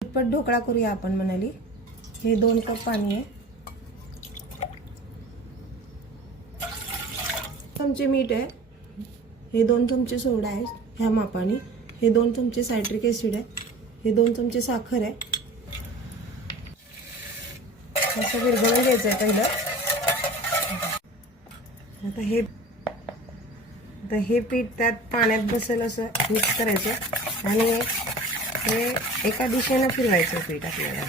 झटपट ढोकळा करूया आपण म्हणाली। हे 2 कप पाणी आहे, चमचे मीठ आहे, हे 2 चमचे सोडा आहे ह्या मापाने, हे 2 चमचे सायट्रिक ॲसिड आहे, हे 2 चमचे साखर आहे। असं विरघळून घ्यायचं आहे पहिलं। आता हे पीठ त्यात पाण्यात बसेल असं मिक्स करायचं आणि हे एका दिशेने फिरवायचं पीठ आपल्याला।